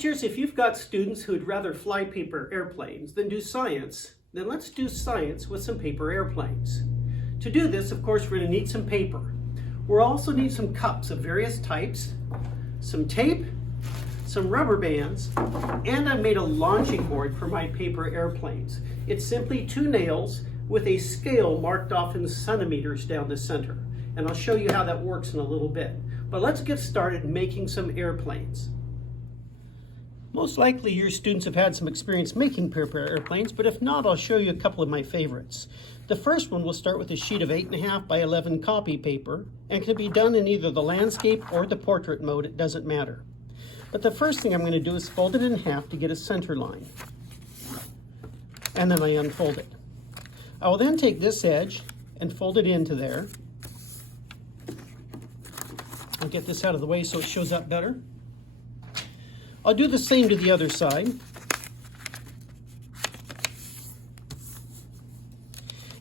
Teachers, if you've got students who'd rather fly paper airplanes than do science, then let's do science with some paper airplanes. To do this, of course, we're going to need some paper. We'll also need some cups of various types, some tape, some rubber bands, and I've made a launching board for my paper airplanes. It's simply 2 nails with a scale marked off in centimeters down the center. And I'll show you how that works in a little bit. But let's get started making some airplanes. Most likely your students have had some experience making paper airplanes, but if not, I'll show you a couple of my favorites. The first one will start with a sheet of 8.5 by 11 copy paper and can be done in either the landscape or the portrait mode, it doesn't matter. But the first thing I'm going to do is fold it in half to get a center line. And then I unfold it. I will then take this edge and fold it into there. I'll get this out of the way so it shows up better. I'll do the same to the other side.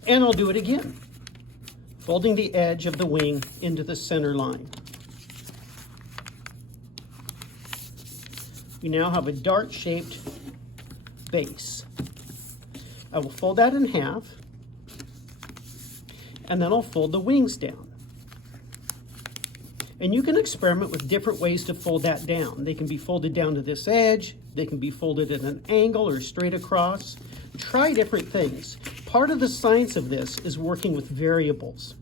And I'll do it again, folding the edge of the wing into the center line. We now have a dart-shaped base. I will fold that in half, and then I'll fold the wings down. And you can experiment with different ways to fold that down. They can be folded down to this edge, they can be folded at an angle or straight across. Try different things. Part of the science of this is working with variables.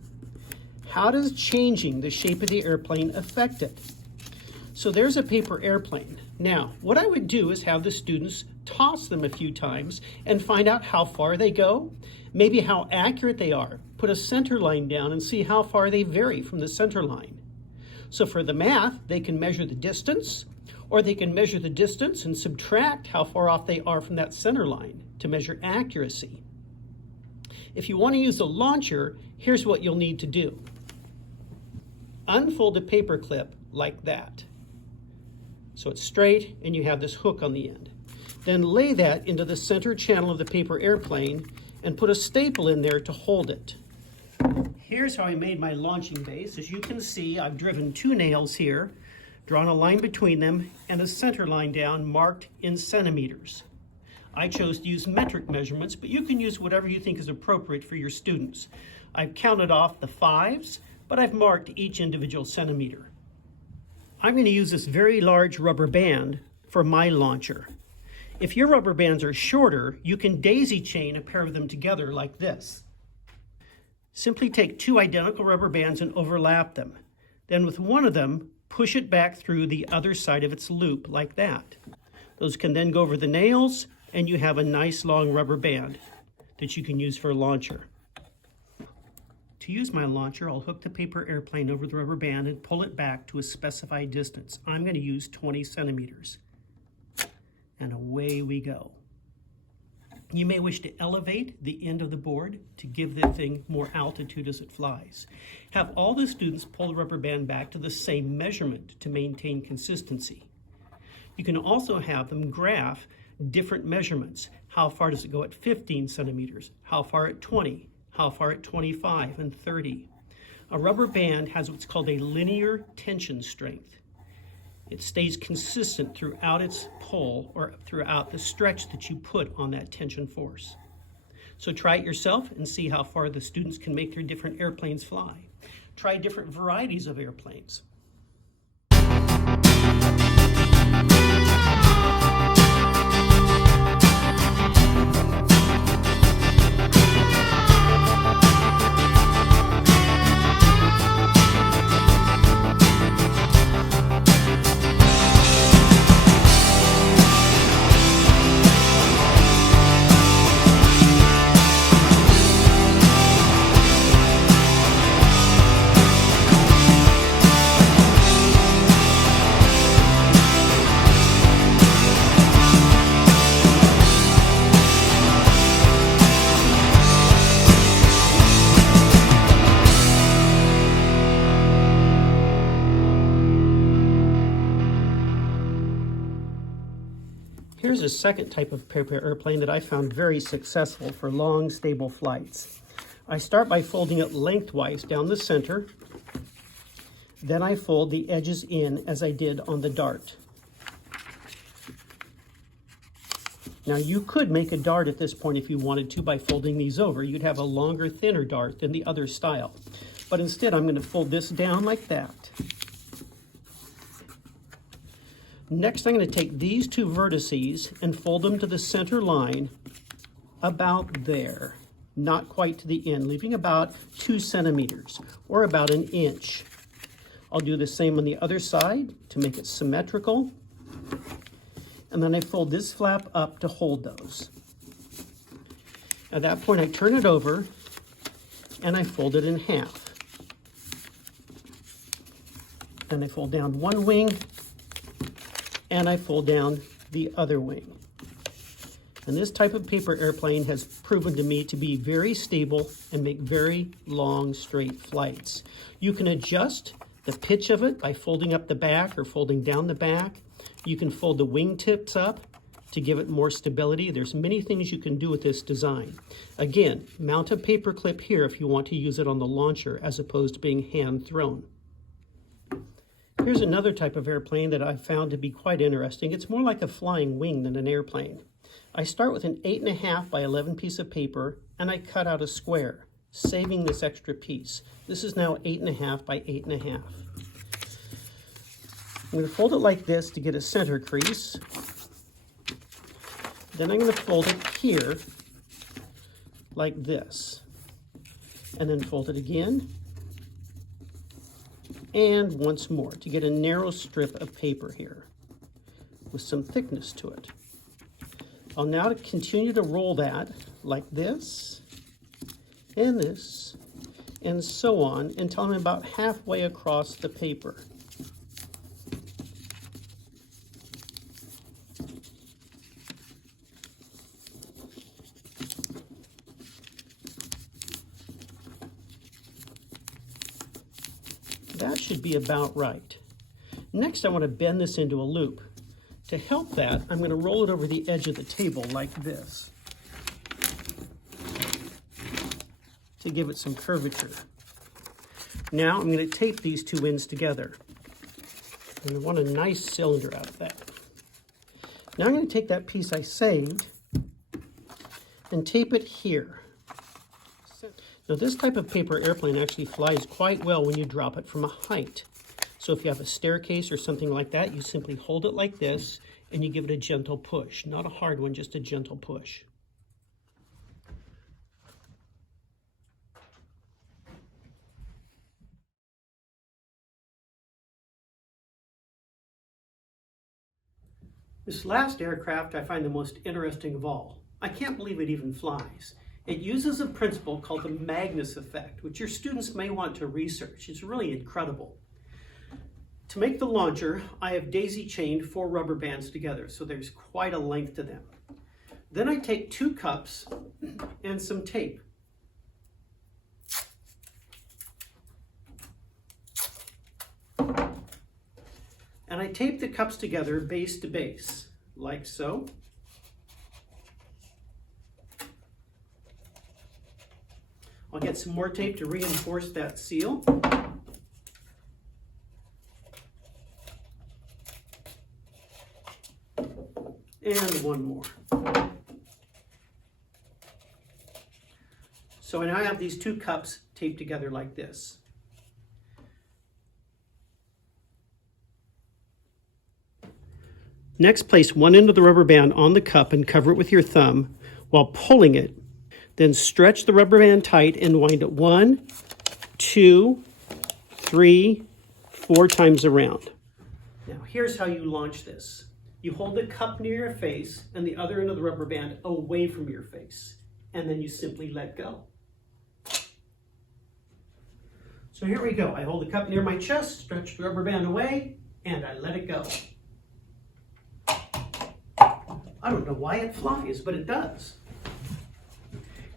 How does changing the shape of the airplane affect it? So there's a paper airplane. Now, what I would do is have the students toss them a few times and find out how far they go, maybe how accurate they are. Put a center line down and see how far they vary from the center line. So for the math, they can measure the distance, or they can measure the distance and subtract how far off they are from that center line to measure accuracy. If you want to use a launcher, here's what you'll need to do. Unfold a paper clip like that. So it's straight and you have this hook on the end. Then lay that into the center channel of the paper airplane and put a staple in there to hold it. Here's how I made my launching base. As you can see, I've driven 2 nails here, drawn a line between them, and a center line down marked in centimeters. I chose to use metric measurements, but you can use whatever you think is appropriate for your students. I've counted off the 5s, but I've marked each individual centimeter. I'm going to use this very large rubber band for my launcher. If your rubber bands are shorter, you can daisy chain a pair of them together like this. Simply take 2 identical rubber bands and overlap them. Then with one of them, push it back through the other side of its loop like that. Those can then go over the nails, and you have a nice long rubber band that you can use for a launcher. To use my launcher, I'll hook the paper airplane over the rubber band and pull it back to a specified distance. I'm going to use 20 centimeters. And away we go. You may wish to elevate the end of the board to give the thing more altitude as it flies. Have all the students pull the rubber band back to the same measurement to maintain consistency. You can also have them graph different measurements. How far does it go at 15 centimeters? How far at 20? How far at 25 and 30? A rubber band has what's called a linear tension strength. It stays consistent throughout its pull or throughout the stretch that you put on that tension force. So try it yourself and see how far the students can make their different airplanes fly. Try different varieties of airplanes. Here's a second type of paper airplane that I found very successful for long, stable flights. I start by folding it lengthwise down the center. Then I fold the edges in as I did on the dart. Now you could make a dart at this point if you wanted to by folding these over. You'd have a longer, thinner dart than the other style. But instead I'm going to fold this down like that. Next I'm going to take these two vertices and fold them to the center line about there. Not quite to the end, leaving about 2 centimeters or about 1 inch. I'll do the same on the other side to make it symmetrical. And then I fold this flap up to hold those. At that point, I turn it over and I fold it in half. Then I fold down one wing and I fold down the other wing. And this type of paper airplane has proven to me to be very stable and make very long, straight flights. You can adjust the pitch of it by folding up the back or folding down the back. You can fold the wing tips up to give it more stability. There's many things you can do with this design. Again, mount a paper clip here if you want to use it on the launcher as opposed to being hand thrown. Here's another type of airplane that I've found to be quite interesting. It's more like a flying wing than an airplane. I start with an 8.5 by 11 piece of paper and I cut out a square, saving this extra piece. This is now 8.5 by 8.5. I'm going to fold it like this to get a center crease. Then I'm going to fold it here like this. And then fold it again. And once more to get a narrow strip of paper here with some thickness to it. I'll now continue to roll that like this, and so on until I'm about halfway across the paper. That should be about right. Next, I want to bend this into a loop. To help that, I'm going to roll it over the edge of the table like this to give it some curvature. Now I'm going to tape these two ends together. And I want a nice cylinder out of that. Now I'm going to take that piece I saved and tape it here. Now this type of paper airplane actually flies quite well when you drop it from a height. So if you have a staircase or something like that, you simply hold it like this and you give it a gentle push. Not a hard one, just a gentle push. This last aircraft I find the most interesting of all. I can't believe it even flies. It uses a principle called the Magnus effect, which your students may want to research. It's really incredible. To make the launcher, I have daisy chained 4 rubber bands together, so there's quite a length to them. Then I take 2 cups and some tape. And I tape the cups together base to base, like so. I'll get some more tape to reinforce that seal. And one more. So now I have these 2 cups taped together like this. Next, place one end of the rubber band on the cup and cover it with your thumb while pulling it. Then stretch the rubber band tight and wind it 1, 2, 3, 4 times around. Now here's how you launch this. You hold the cup near your face and the other end of the rubber band away from your face. And then you simply let go. So here we go. I hold the cup near my chest, stretch the rubber band away, and I let it go. I don't know why it flies, but it does.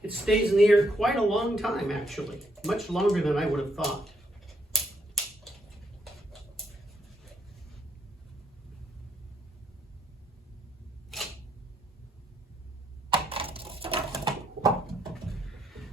It stays in the air quite a long time, actually. Much longer than I would have thought.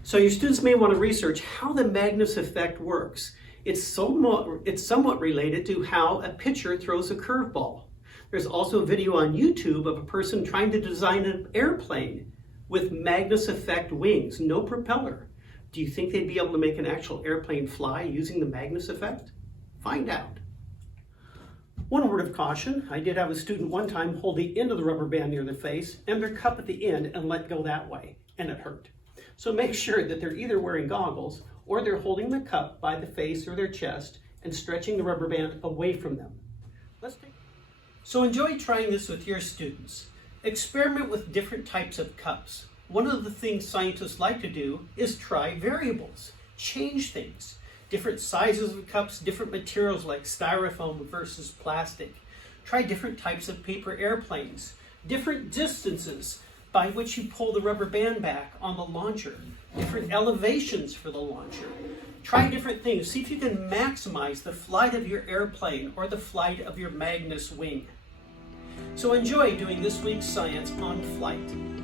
So your students may want to research how the Magnus effect works. It's somewhat related to how a pitcher throws a curveball. There's also a video on YouTube of a person trying to design an airplane with Magnus effect wings, no propeller. Do you think they'd be able to make an actual airplane fly using the Magnus effect? Find out. One word of caution, I did have a student one time hold the end of the rubber band near their face and their cup at the end and let go that way, and it hurt. So make sure that they're either wearing goggles or they're holding the cup by the face or their chest and stretching the rubber band away from them. So enjoy trying this with your students. Experiment with different types of cups. One of the things scientists like to do is try variables, change things. Different sizes of cups, different materials like styrofoam versus plastic. Try different types of paper airplanes, different distances by which you pull the rubber band back on the launcher, different elevations for the launcher. Try different things. See if you can maximize the flight of your airplane or the flight of your Magnus wing. So enjoy doing this week's Science on Flight.